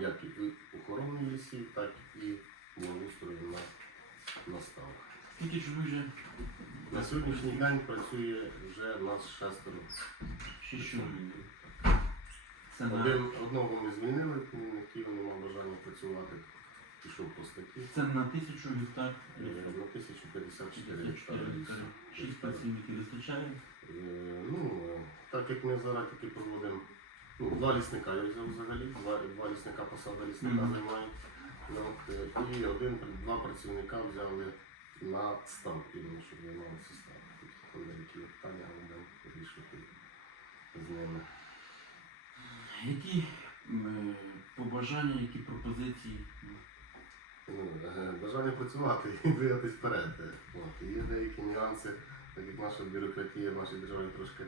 як і охорони лісів, так і благоустрою на, на ставах. Скільки чоловік вже? На сьогоднішній день працює вже нас шестеро. Шість чоловік. Один, одного ми звільнили, тому не мав бажання працювати, пішов по статті. це на тисячу гектар. Е, На 1054 гектари. лісу. Шість працівників вистачає. Е, Ну, так як ми зараз таки проводимо, ну, два лісника я взяв взагалі, два, два лісника посада лісника Мгм. займають. Ну, от, е, і один, два працівника взяли на стан, іменно, щоб займалися станом. Тут деякі питання будемо вирішувати з ними. Які м, побажання, які пропозиції? Ну, е, Бажання працювати і двигатись вперед. е, От. Є деякі нюанси, так як наша бюрократія в нашій державі трошки,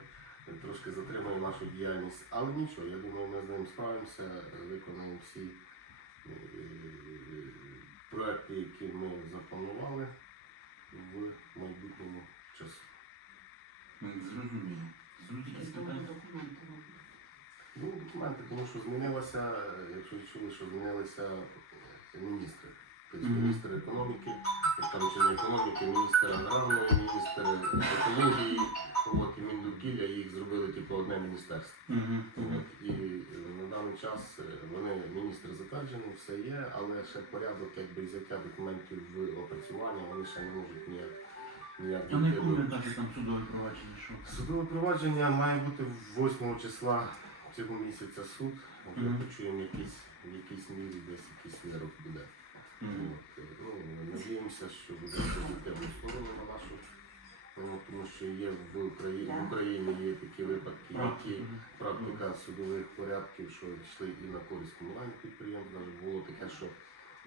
трошки затримує нашу діяльність. Але нічого, я думаю, ми з ним справимося, виконаємо всі е, проекти, які ми запланували в майбутньому часу. М, Зрозуміло. Ну, документи, тому що змінилося, е, якщо чули, що змінилися міністри. Міністр економіки, там чи не економіки, міністр аграрної, міністр екології, от, і Міндукілля, їх зробили типу одне міністерство. От, і е, на даний час е, вони міністр затверджений, все є, але ще порядок якби взяття документів в опрацювання, вони ще не можуть ніяк А на дійти яку там судове провадження? Що? Судове провадження має бути 8 числа цього місяця суд. Вже Мгм. почуємо якийсь, в якійсь мірі десь якийсь вирок буде. Е, ну, надіємося, що буде позитивну сторону на нашу. Ну, тому що є в Україні, в Україні є такі випадки, які практика судових порядків, що йшли і на користь комунальних підприємств. Навіть було таке, що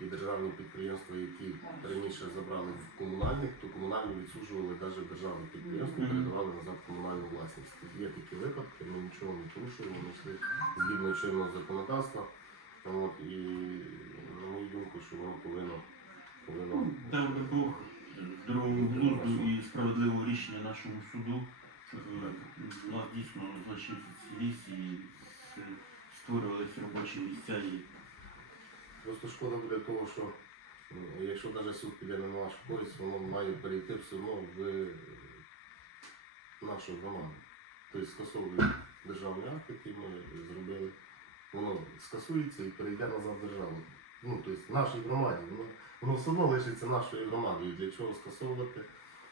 і державні підприємства, які раніше забрали в комунальних, то комунальні відсуджували навіть державні підприємства, передавали назад комунальну власність. Є такі випадки, ми нічого не порушуємо, ми йшли згідно чинного законодавства. От, і думку, що воно повинно повинно Дав би Бог здорового глузду і справедливого рішення нашому суду. Е, У нас дійсно злочинці ці ліс і створювалися робочі місця і Просто шкода буде того, що якщо навіть суд піде на нашу користь, воно має перейти все одно в е, нашу громаду. Тобто скасовує державний акт, який ми зробили, воно скасується і перейде назад в державу. Ну, тобто в нашій громаді, воно, воно все одно лишиться нашою громадою. Для чого скасовувати?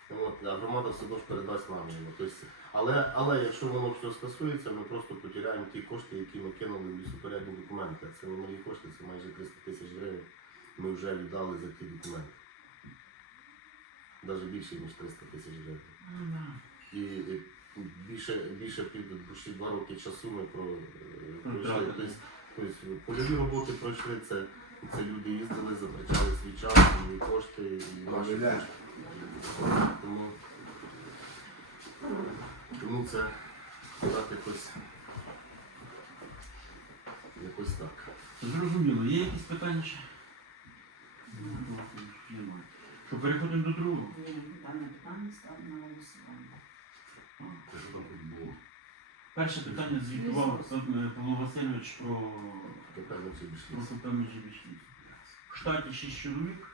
От, а громада все одно ж передасть нам його. Тобто, але, але якщо воно все скасується, ми просто потеряємо ті кошти, які ми кинули в лісопередні документи. Це не малі кошти, це майже 300 тисяч гривень. Ми вже віддали за ті документи. Навіть більше, ніж 300 тисяч гривень. І, і більше, більше під почти два роки часу ми про, е, пройшли. Втратили. Тобто, тобто польові роботи пройшли, це, це люди їздили, затрачали свій час, і кошти, і наші кошти. Тому, тому це так якось, якось так. Зрозуміло, є якісь питання ще? Немає. Що переходимо до другого? Дане питання ставлю на голосування. Це там було? Перше питання звітував Павло Васильович про там Міжибічні. В штаті 6 чоловік.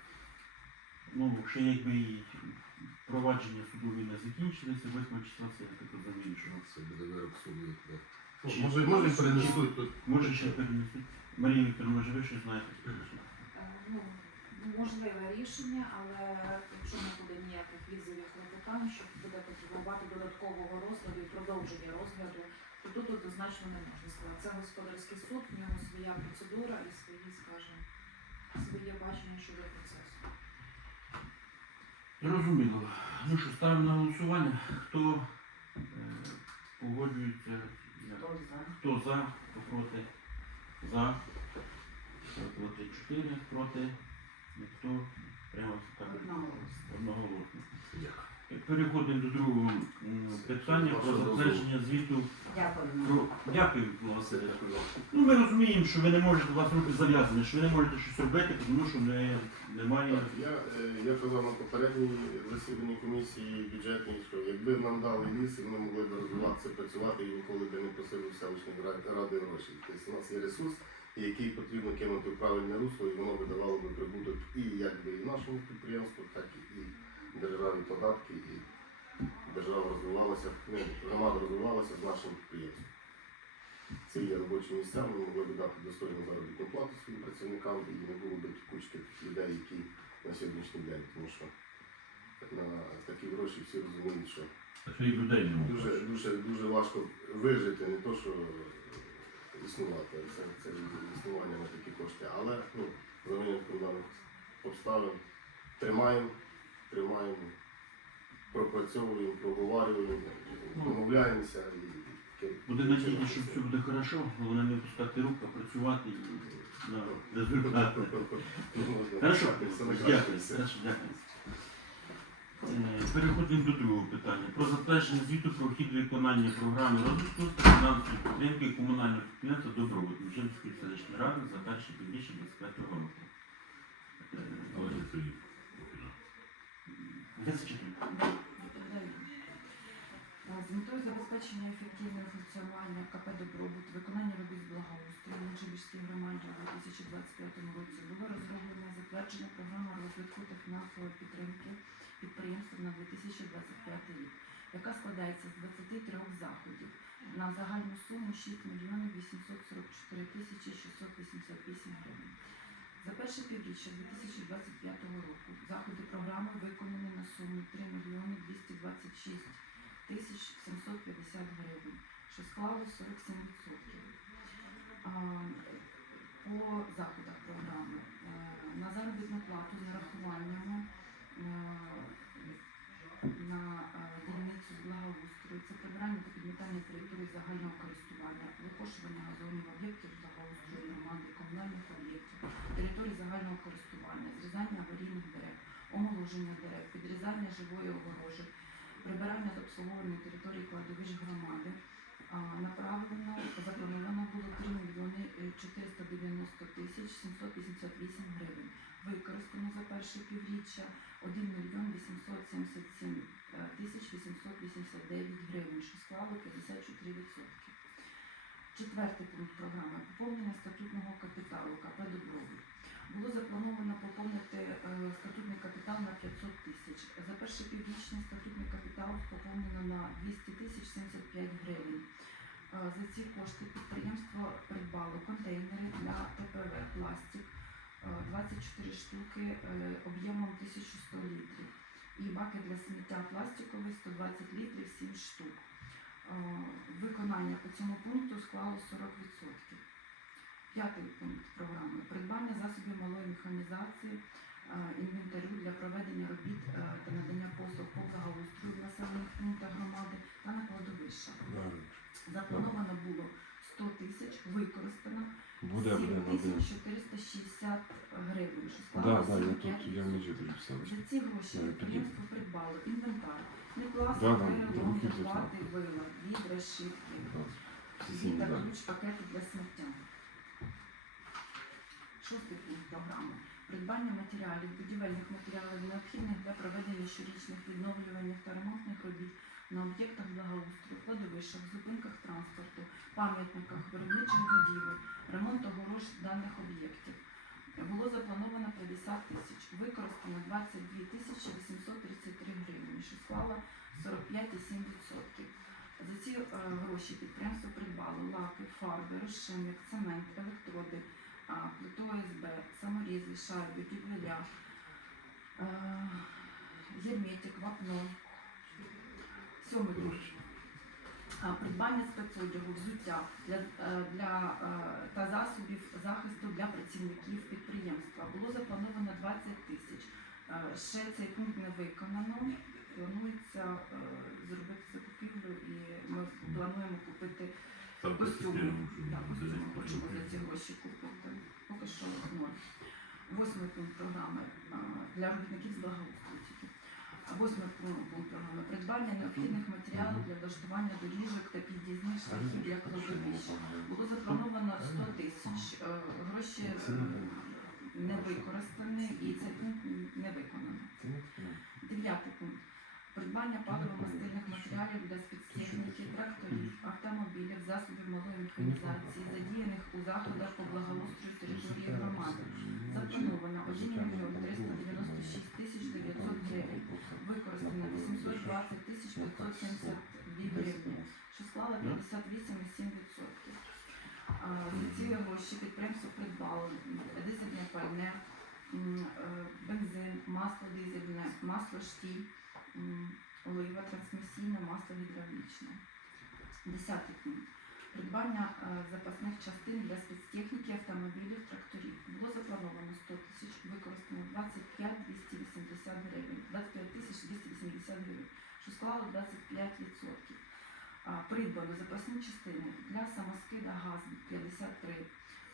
Ну, ще якби і провадження судові не закінчилися, 8 числа це я так розумію, що Це буде вирок суду. Ну, Чи- може, може перенесуть тут. може ще перенесуть. Марія Вікторовна, може ви щось знаєте? Е, Ну, можливе рішення, але якщо не буде ніяких відзивів клопотань, що буде потребувати додаткового розгляду і продовження розгляду, то тут однозначно не можна сказати. Це господарський суд, в нього своя процедура і свої, скажімо, своє бачення щодо процесу. Зрозуміло. Ну що, ставимо на голосування. Хто е, погоджується? Хто за? Хто за, хто проти? За. Хто проти 4, проти. Ніхто. Прямо так. Одноголосно. Переходимо до другого питання про затвердження звіту. Дякую. Дякую, Василь. Ну, ми розуміємо, що ви не можете, у вас руки зав'язані, що ви не можете щось робити, тому що не, немає. Так, Я, е, я казав на попередній засіданні комісії бюджетній, що якби нам дали ліс, і ми могли б розвиватися, працювати і ніколи б не просили в ради гроші. Тобто у нас є ресурс, який потрібно кинути в правильне русло, і воно видавало би прибуток і якби і нашому підприємству, так і державі податки, і держава розвивалася, ну, громада розвивалася з нашим підприємством. Це є робочі місця, ми могли б дати достойну заробітну плату своїм працівникам і не було б кучки тих людей, які на сьогоднішній день, тому що на такі гроші всі розуміють, що дуже, дуже, дуже важко вижити, не то, що існувати. Це, це існування на такі кошти. Але ну, за даних обставин тримаємо, тримаємо, пропрацьовуємо, проговорюємо, домовляємося і. Буде надійно, що все буде хорошо, головне не пускати рук, а працювати і на результат. Хорошо, дякую. Е, Переходимо до другого питання. Про затвердження звіту про хід виконання програми розвитку та фінансової підтримки комунального підприємства Добробут Міжинської селищної ради за перше півріччя 25 року. Е. Е, З метою забезпечення ефективного функціонування КП «Добробут», виконання робіт з благоустрою в Меншебірській громаді у 2025 році було розроблено затверджена програма розвитку та фінансової підтримки підприємств на 2025 рік, яка складається з 23 заходів на загальну суму 6 мільйонів 844 тисячі 688 гривень. За перше півріччя 2025 року заходи програми виконані на суму 3 мільйони 226 тисяч 750 гривень, що склало 47%. А, По заходах програми е, на заробітну плату з нарахуваннями е, на е, дільницю з благоустрою, це прибирання та підмітання території загального користування, викошування газонів, об'єктів благоустрою громади, комунальних об'єктів, територій загального користування, зрізання аварійних дерев, омоложення дерев, підрізання живої огорожі, прибирання та обслуговування території кладовищ громади. Направлено, заплановано було 3 мільйони е, 490 тисяч 788 гривень. Використано за перше півріччя 1 мільйон 877 е, тисяч 889 гривень, що склало 54%. Четвертий пункт програми поповнення статутного капіталу КП «Добробут». Було заплановано поповнити е, статутний капітал на 500 тисяч. За перший піврічний статутний капітал поповнено на 200 тисяч 75 гривень. Е, За ці кошти підприємство придбало контейнери для ТПВ пластик е, 24 штуки е, об'ємом 1100 літрів і баки для сміття пластикові 120 літрів 7 штук. Виконання по цьому пункту склало 40%. П'ятий пункт програми придбання засобів малої механізації, е, інвентарю для проведення робіт е, та надання послуг по благоустрою в населених пунктах громади та на кладовищах. Заплановано було 100 тисяч, використано Буде, 7 буде, буде. тисяч 460 гривень, що Да, склало да, тут, 45%. я внизу. За ці гроші підприємство придбало інвентар, не пластик, Да, да, перелом, руки вила, шибки, Сесійні та ключ пакети для сміття. Шостий пункт програми. Придбання матеріалів, будівельних матеріалів, необхідних для проведення щорічних відновлювальних та ремонтних робіт на об'єктах благоустрою, кладовищах, зупинках транспорту, пам'ятниках, виробничих будівель, ремонт огорож даних об'єктів. Було заплановано 50 тисяч, використано 22 тисячі 833 гривні, що склало 45,7%. За ці е, гроші підприємство придбало лаки, фарби, розчинник, цемент, електроди, плиту ОСБ, саморізи, шайби, підвеля, е, герметик, вапно. Сьомий пункт. Придбання спецодягу, взуття для, е, для, е, та засобів захисту для працівників підприємства. Було заплановано 20 тисяч. Ще цей пункт не виконано. Планується зробити закупівлю і ми плануємо купити костюми. костюми хочемо за ці гроші купити. Поки що ноль. Восьмий пункт програми для робітників з благоустрою тільки. Восьмий пункт програми придбання необхідних матеріалів для влаштування доріжок та під'їзних шляхів для кладовища. Було заплановано 100 тисяч. Е, Гроші е, не використані і цей пункт не виконано. Дев'ятий пункт. Придбання паливо-мастильних матеріалів для спецтехніки, тракторів, автомобілів, засобів малої механізації, задіяних у заходах по благоустрою території громади. Заплановано 1 мільйон 396 тисяч 900 гривень. Використано 820 тисяч 572 гривні, що склало 58,7%. А, За ці гроші підприємство придбало дизельне пальне, е, бензин, масло дизельне, масло штіль, м, олива трансмісійне, масло гідравлічне. Десятий пункт. Придбання е, запасних частин для спецтехніки, автомобілів, тракторів. Було заплановано 100 тисяч, використано 25 280 гривень, 25 тисяч 280 гривень, що склало 25%. А, Придбано запасні частини для самоскида ГАЗ 53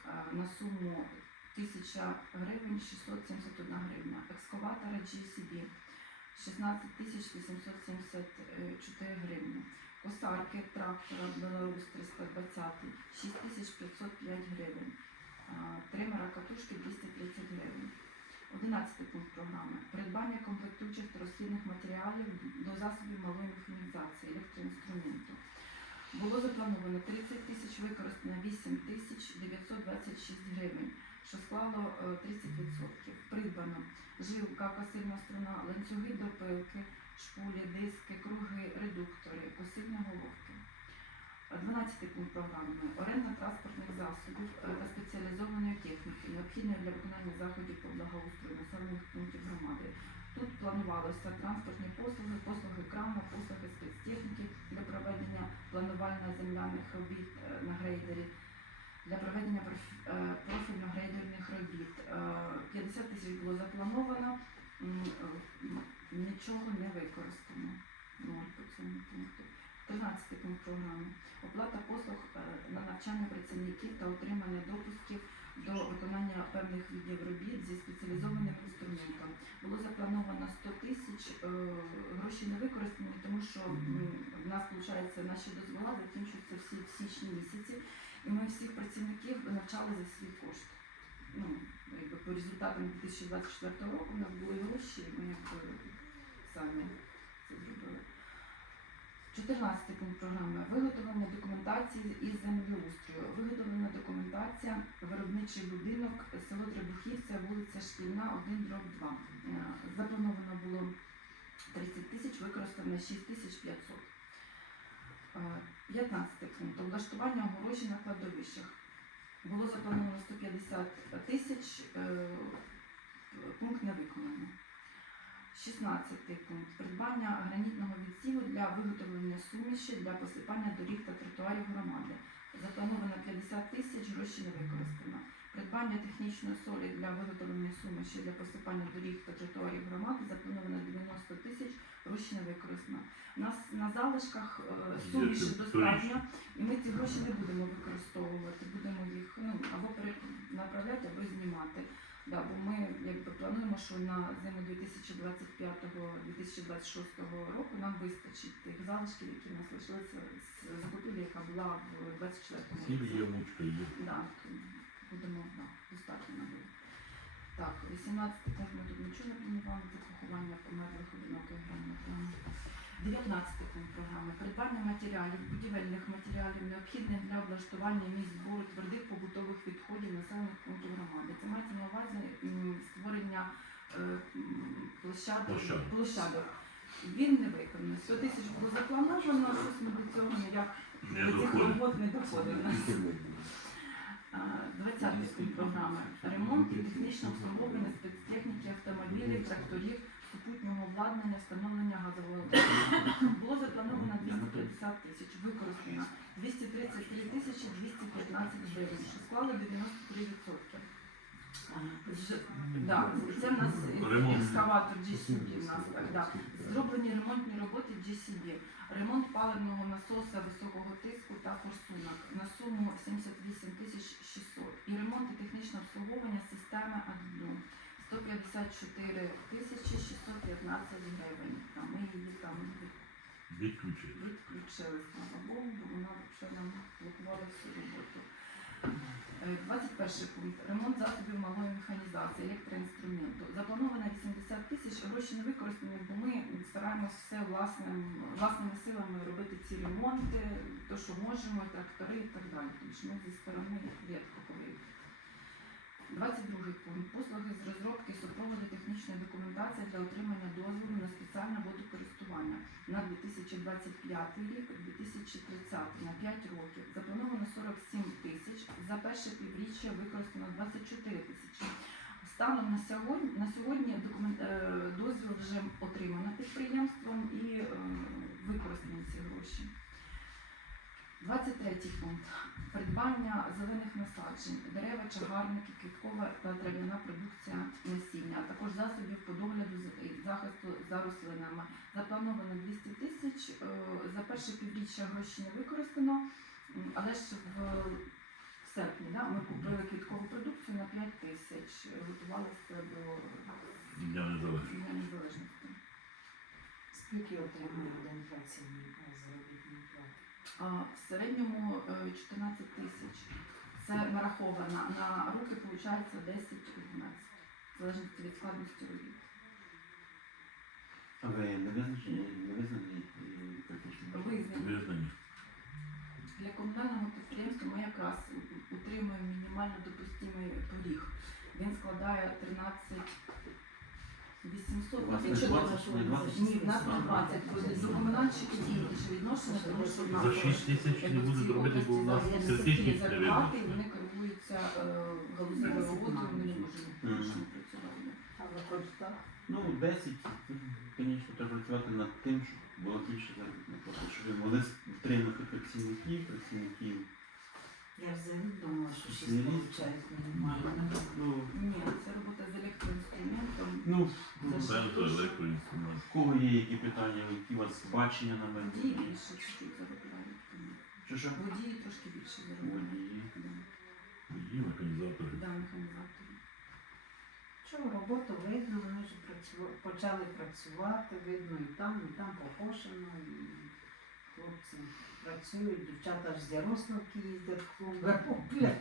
а, на суму 1000 гривень 671 гривня, екскаватора GCB 16 тисяч 874 гривні, косарки трактора Беларусь 320 6505 гривень, тримера катушки 230 гривень. 11 пункт програми. Придбання комплектуючих розхідних матеріалів до засобів малої механізації, електроінструменту. Було заплановано 30 тисяч, використано 8 тисяч 926 гривень, що склало е, 30%. Придбано жилка, косильна струна, ланцюги до пилки, шпулі, диски, круги, редуктори, косильні головки. 12 пункт програми. Оренда транспортних засобів е, та спеціалізованої техніки, необхідної для виконання заходів по благоустрою населених пунктів громади. Тут планувалося транспортні послуги, послуги крану, послуги спецтехніки для проведення планувально-земляних робіт е, на грейдері, для проведення е, профільно-грейдерних робіт. Е, 50 тисяч було заплановано, е, нічого не використано. Ноль по цьому пункту. 13 пункт програми. Оплата послуг е, на навчання працівників та отримання допусків до виконання певних видів робіт зі спеціалізованим інструментом. Було заплановано 100 тисяч, е, гроші не використані, тому що в нас, виходить, наші дозвола закінчуються всі в січні місяці, і ми всіх працівників навчали за свій кошт. Ну, якби по результатам 2024 року у нас були гроші, і ми якби самі це зробили. 14 пункт програми. Виготовлення документації із землеустрою. Виготовлена документація, виробничий будинок, село Требухівця, вулиця Шкільна, 1 дроб 2. Е, Заплановано було 30 тисяч, використано 6 тисяч 500. Е, 15 пункт. Облаштування огорожі на кладовищах. Було заплановано 150 тисяч, е, пункт не виконано. 16 пункт. Придбання гранітного відсіву для виготовлення суміші для посипання доріг та тротуарів громади. Заплановано 50 тисяч, гроші не використано. Придбання технічної солі для виготовлення суміші для посипання доріг та тротуарів громади заплановано 90 тисяч, гроші не використано. У нас на залишках е, суміші достатньо, і ми ці гроші не будемо використовувати, будемо їх ну, або перенаправляти, або знімати. Да, бо ми якби плануємо, що на зиму 2025-2026 року нам вистачить тих залишків, які в нас лишилися з закупівлі, яка була в 24 Сіль році. є, мучка є. Да, будемо да, достатньо набити. Так, 18 пункт ми тут нічого не планували, це поховання померлих одиноких громадян. 19 пункт програми. Придбання матеріалів, будівельних матеріалів, необхідних для облаштування місць збору твердих побутових відходів населених пунктів громади. Це мається на м, створення е, площадок. Площадок. Він не виконаний. 100 тисяч було заплановано, щось ми до цього ніяк Не до цих робот не доходимо. 20 пункт програми. Ремонт і технічне обслуговування спецтехніки, автомобілів, тракторів, супутнього обладнання, встановлення газового обладнання. Було заплановано 250 тисяч, використано 233 тисячі 215 гривень, що склало 93%. Да, це в нас екскаватор GCB в нас да. Зроблені ремонтні роботи GCB. Ремонт паливного насоса високого тиску та форсунок на суму 78 тисяч 600. І ремонт і технічне обслуговування системи AdBlue 154 тисячі 615 гривень. Ми її там від- відключили, слава Богу, бо вона вже нам блокувала всю роботу. Е, 21 пункт. Ремонт засобів малої механізації, електроінструменту. Заплановано 80 тисяч, гроші не використані, бо ми стараємося все власним, власними силами робити ці ремонти, то, що можемо, трактори і так далі. Тому що ми зі сторони рідко. 22 пункт. Послуги з розробки супроводу технічної документації для отримання дозволу на спеціальне водокористування на 2025 рік, 2030 на 5 років. Заплановано 47 тисяч. За перше півріччя використано 24 тисячі. Станом на сьогодні, на сьогодні документ, е, дозвіл вже отримано підприємством і е, використані ці гроші. 23 пункт. Придбання зелених насаджень, дерева, чагарники, квіткова та трав'яна продукція насіння, а також засобів по догляду і захисту за рослинами. Заплановано 200 тисяч. е, За перше півріччя гроші не використано, але ж в серпні да, ми купили квіткову продукцію на 5 тисяч, готувалися до Дня незалежності. Дня Незалежності. Скільки отримує один працівник на заробітну плату? А в середньому е, 14 тисяч. Це нараховано. На руки виходить 10-11, в залежності від складності робіт. Але не визначені, не визнані е, практично. Визнані. Визнані. Для комунального підприємства ми якраз утримуємо мінімально допустимий поріг. Він складає 13 800. У вас Він не ще 20, довше не 20? Ні, в нас не 20. Буде До комунальщиків відношення, тому що в нас За 6 тисяч не будуть робити, бо у нас критичність не зарплати, і вони керуються е, галузевою роботою, вони не можуть працювати. А? Ну, 10, тут, звісно, треба працювати над тим, щоб було більше заробітних плат, щоб ви могли втримати працівників, працівників. Я взагалі думала, що щось Ні. мінімально. Ну, Ні, це робота з електроінструментом. ну, Це ж- Бензо, електроінструмент. в кого є які питання, які у вас бачення на мене? Водії більше чуть-чуть заробляють. Що що? Водії трошки більше заробляють. Водії. Да. Водії, механізатори. Да, механізатори. Чому роботу видно, вони вже працю- почали працювати, видно і там, і там покошено, і хлопці працюють, дівчата ж з Ярославки їздять в клуби.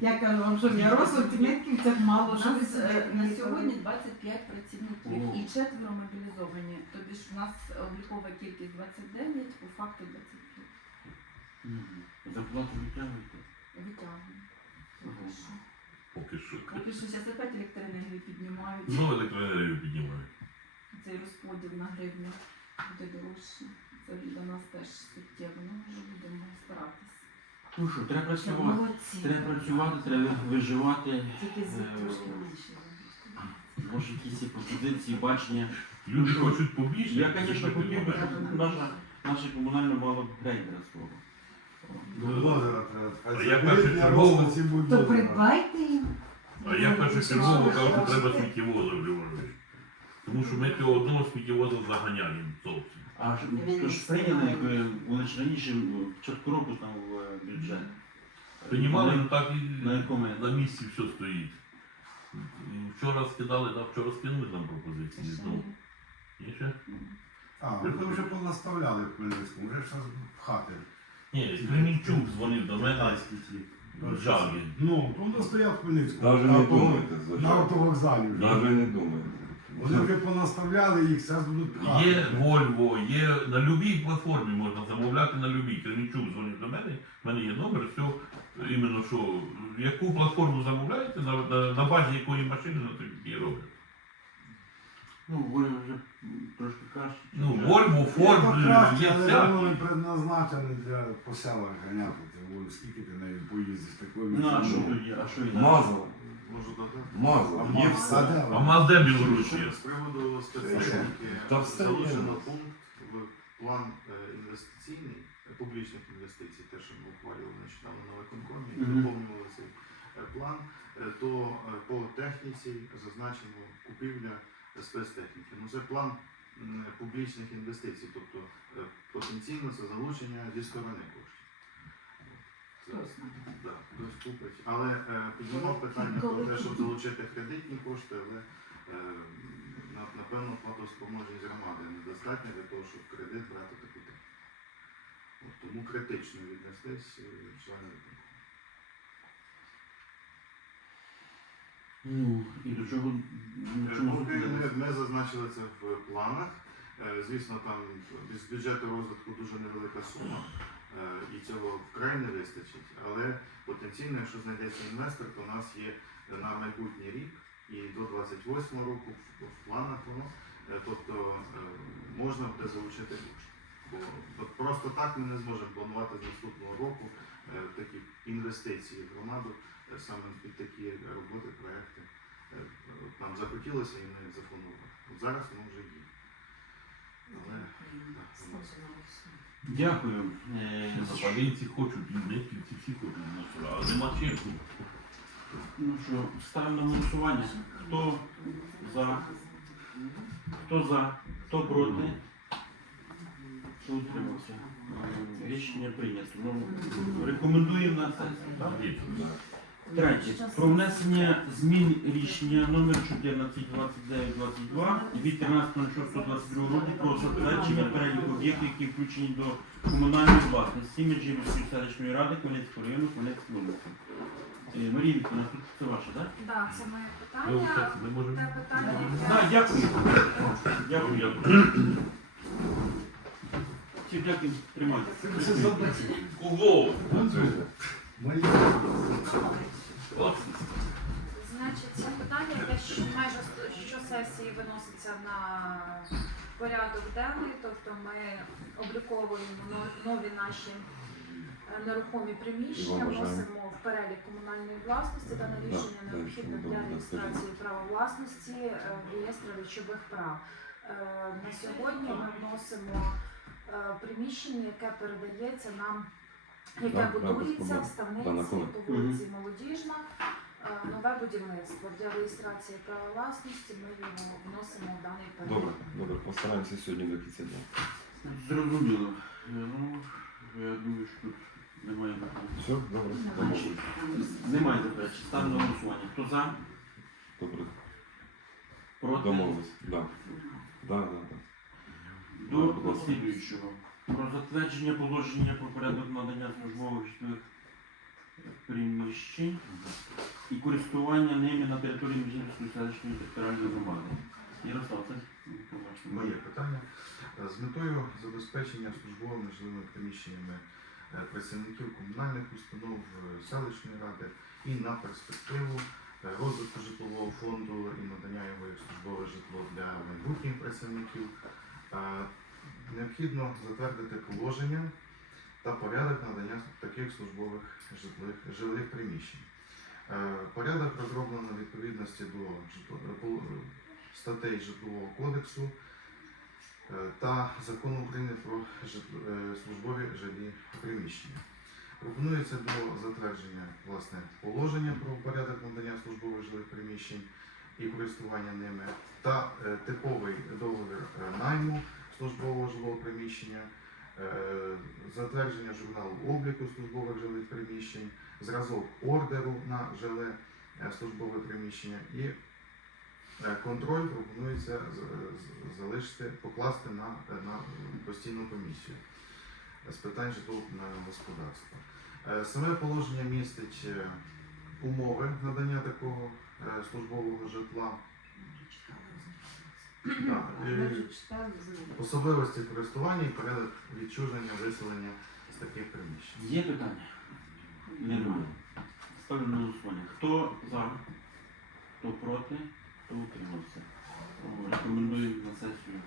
Я кажу вам, що в Ярославці Метківцях мало У що нас е, на сьогодні 25 працівників і четверо мобілізовані. Тобі ж у нас облікова кількість 29, по факту 25. Мгм. Зарплату витягуєте? Витягуємо. Поки що. Поки що. Поки що зараз опять електроенергію піднімають. Ну, електроенергію піднімають. Цей розподіл на гривню буде дорожче. Це для нас теж суттєво. Ну, вже будемо старатися. Ну що, треба працювати. молодці. Треба працювати, треба виживати. Тільки з Е, трошки менше. Може, якісь є пропозиції, бачення. Люди що? хочуть побільше. Я, звісно, хотів би, щоб наша, наше комунальне мало грейдера свого. Бульдозера треба. А я першочергово- ці То бульдозера. придбайте їм. А я першочергово кажу, що треба сміттєвоза. Тому що ми цього одного сміттєвоза заганяємо зовсім. А то ж прийняли, якби вони ж раніше в початку року там в е, бюджет. Приймали, ну так і на якому на місці все стоїть. Вчора скидали, да, вчора скинули нам пропозиції. Ще Ну, є ще? А, ви вже понаставляли в Хмельницькому, вже зараз в хати. Ні, Кремінчук дзвонив до мене. Жагі. Ну, то воно стояв в Хмельницькому. Даже На не думайте, На автовокзалі вже. Даже не думайте. Вони вже понаставляли їх, зараз будуть пхати. Є Volvo, є на любій платформі можна замовляти на любій. Кремінчук дзвонив до мене, в мене є номер, все, іменно що, яку платформу замовляєте, на, на, на базі якої машини на тоді роблять. Ну, ви вже трошки краще. Ну, Є Ford, то є але всякі. воно не предназначене для по селах ганяти. Ти, вон, скільки ти нею поїздиш такою Ну, а що є? А що і Мазал, Можу є А все. А маз де Білорусі? З приводу спецтехніки Та все є. залучено пункт в план е, інвестиційний, е, публічних інвестицій, те, що ми ухвалювали нещодавно на виконкомі, і Мгм. доповнювали цей е, план, е, то е, по техніці зазначено купівля спецтехніки. Ну це план м, публічних інвестицій, тобто е, потенційно це залучення зі сторони коштів. Це- Купить. Але е, піднімав питання про те, щоб залучити кредитні кошти, але е, на- напевно платоспроможність громади недостатня для того, щоб кредит брати таку. От Тому критично віднестись е, члени виконкому. Ну, і до чого, до Е, чого Поки ми, ми зазначили це в планах. Е, Звісно, там з бюджету розвитку дуже невелика сума, і цього вкрай не вистачить. Але потенційно, якщо знайдеться інвестор, то у нас є на майбутній рік і до 28 року в- планах воно. Е, Тобто е, можна буде залучити кошти. Бо просто так ми не зможемо планувати з наступного року е, такі інвестиції в громаду е, саме під такі роботи, проекти. Е, Нам захотілося і ми запланували. От зараз воно вже є. Але так, воно Ставте на голосування. Дякую. Е, Запалінці хочуть, і митківці всі хочуть село, але нема чим. Ну що, ставимо на голосування. Хто за? Хто за? Хто проти? Хто утримався? Рішення прийнято. Ну, рекомендуємо на сесію. Третє. Про внесення змін рішення номер 142922 від 13.06.22 року про затвердження переліку об'єктів, які включені до комунальної власності Меджирівської селищної ради Хмельницького району Хмельницької області. Е, Марія Вікторовна, тут це ваше, так? Так, це моє Ну, питання. можемо. Те питання, Так, яке дякую. Дякую, Дякую. дякую. Всі дякую, тримайте. Кого? Значить, це питання, яке щ- майже щосесії виноситься на порядок денний, тобто ми обліковуємо нові наші е, нерухомі приміщення, вносимо в перелік комунальної власності. Дане Да, рішення необхідне для реєстрації права власності е, в реєстр речових прав. Е, На сьогодні ми вносимо приміщення, яке передається нам, яке Да, будується в ставниці по вулиці Молодіжна. Е, Нове будівництво для реєстрації права власності. Ми його вносимо в даний перелік. Добре, добре, постараємося сьогодні до кінця дня. Зрозуміло. Е, Ну, я думаю, що тут немає. Все, добре, Немає. заперечень. Ставимо на голосування. Хто за? Добре, Проти? домовились. Да. Да, да, да. До слідуючого. Про затвердження положення про порядок надання службових житлових приміщень і користування ними на території Міжнародної селищної територіальної громади. Ярослав, це. Моє питання з метою забезпечення службовими жилими приміщеннями е, працівників комунальних установ е, селищної ради і на перспективу е, розвитку житлового фонду і надання його як службове житло для майбутніх працівників. Необхідно затвердити положення та порядок надання таких службових жилих приміщень. Е, Порядок розроблено в відповідності до е, статей Житлового кодексу е, та Закону України про службові жилі приміщення. Пропонується до затвердження власне положення про порядок надання службових жилих приміщень і користування ними та типовий договір найму службового жилого приміщення, е, затвердження журналу обліку службових жилих приміщень, зразок ордеру на жиле е, службове приміщення і Е, Контроль пропонується залишити, покласти на, на постійну комісію з питань житлово-комунального господарства. Саме положення містить умови надання такого службового житла, Так, і особливості користування і порядок відчуження виселення з таких приміщень. Є питання? Немає. Ставлю на голосування. Хто за? Хто проти? Хто утримався? Рекомендую на сесію.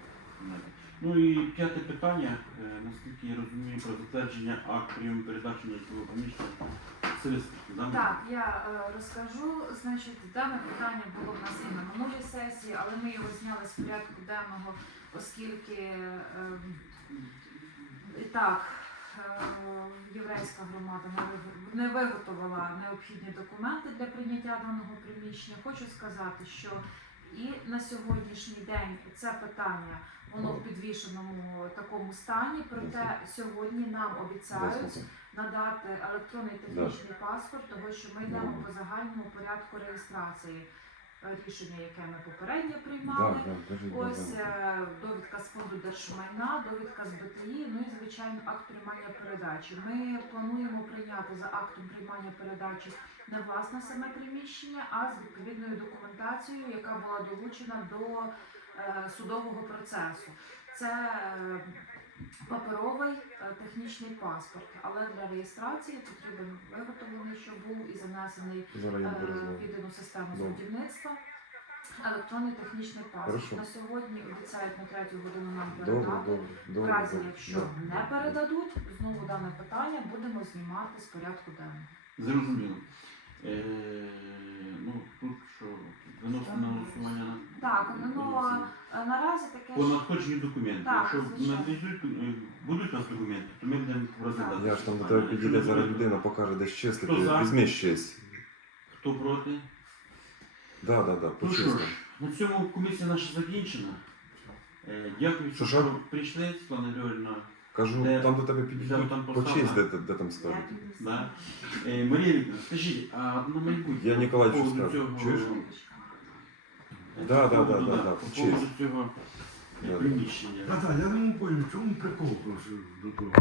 Ну і п'яте питання, е, наскільки я розумію, про затвердження акт прийому передачі житлове приміщення. Так, я е, розкажу. Значить, дане питання було в нас і на минулій сесії, але ми його зняли з порядку денного, оскільки е, так. е, Єврейська громада не виг- не виготовила необхідні документи для прийняття даного приміщення. Хочу сказати, що і на сьогоднішній день це питання воно в підвішеному такому стані. Проте сьогодні нам обіцяють надати електронний технічний паспорт, того що ми йдемо по загальному порядку реєстрації рішення, яке ми попередньо приймали. да, кажіть, Ось да, е, довідка з фонду держмайна, довідка з БТІ, ну і звичайно акт приймання передачі. Ми плануємо прийняти за актом приймання передачі не власне саме приміщення, а з відповідною документацією, яка була долучена до е, судового процесу. Це е, паперовий е, технічний паспорт, але для реєстрації потрібен виготовлений, щоб був і занесений е, в єдину систему судівництва. Електронний технічний паспорт. Хорошо. На сьогодні обіцяють на третю годину нам передати. В разі, якщо не передадуть, знову дане питання будемо знімати з порядку денного. Зрозуміло. Е, ну, тут що, виносимо на голосування. Так, Виносимо. Е, Наразі таке По ж надходженню документів. Так, Якщо звичайно. надійдуть, е, будуть у нас документи, то ми будемо розглядати. Я ж там до тебе Якщо підійде не зараз буде, людина, покаже десь числити, Хто за? візьми щось. Хто проти? Да, да, да, Ну що почисти. ж, на цьому комісія наша закінчена. Е, Дякую, Що, що, що? прийшли, Світлана Львовна. Кажу, Де- там до тебе взяв, підійдуть, там поставив. де, де, де там Я скажуть. піду Да. Е, Марія Вікторовна, скажіть, а на майбутнє Я Ніколай по поводу скажу. цього- Чуєш? Да, да, да, да, да, честь. цього е, Да. приміщення. Та я не понял, в чому прикол просто до того.